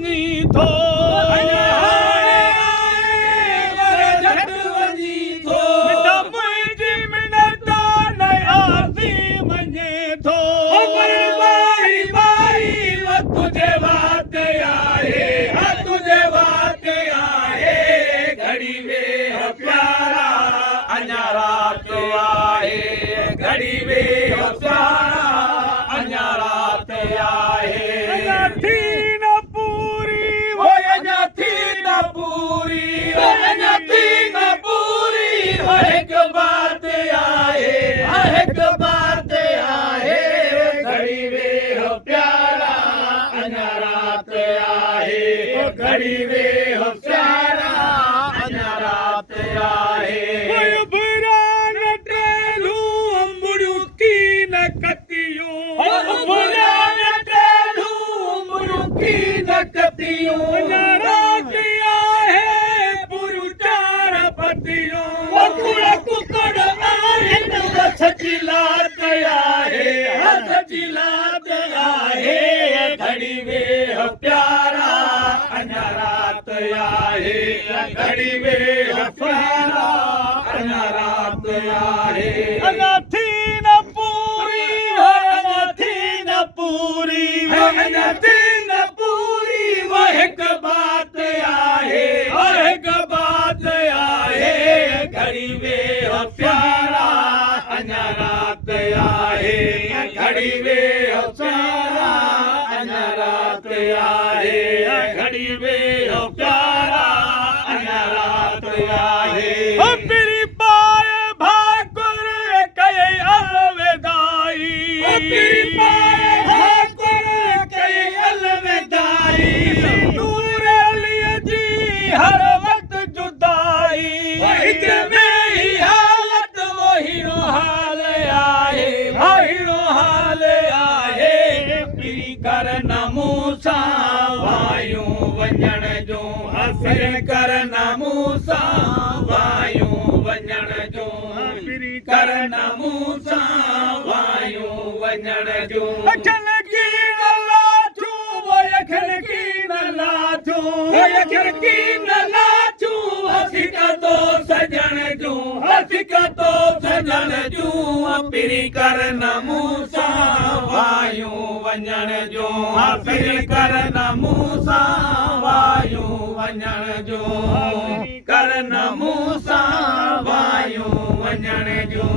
वञी थो मुंहिंजी मिनत न आसी मञे थो तुंहिंजे वात आहे तुंहिंजे वात आहे घड़ी वेह प्यारा अञा रात आहे घड़ी वेह प्यारा अञा रात आहे अञा थी न पूरी अञा थी न पूरी अञा थी न पूरी हिकु बात आहे हिकु बात आहे घड़ी वेह प्यारा अञा रात आहे घड़ी वेह प्यारा अञा रात आहे घड़ी वेह प्यारा अञा रात आहे घड़ी वेह प्यारा अञा रात आहे अञा थी न पूरी अञा थी न पूरी अञा थी न पूरी हिकु बात आहे हिकु बात आहे घड़ी वेह प्यारा अञा रात आहे घड़ी वेह प्यारा अञा रात आहे घड़ी वेह प्यारा अञा रात आहे मेरी पाए भाकुर कई अलविदाई मेरी पाए भाकुर कई अलविदाई नूर अली जी हर वक्त जुदाई में ही हालत वही हाल आहे हाल आहे पीरी कर न मूसा वायूं वञण जो हसिर कर न मूसा वायूं वञण जो पीरी कर न मूसा वायूं वञण जो अखिल की न लाचूं अखिल की न लाचूं अखिल की न लाचूं हसिक तो सजण जूं हसिक तो सजण जूं पीरी कर न मूसा वायूं वञण जो पीरी कर न मूसा वायूं वञण जो कर न मूसा वायूं वञण जो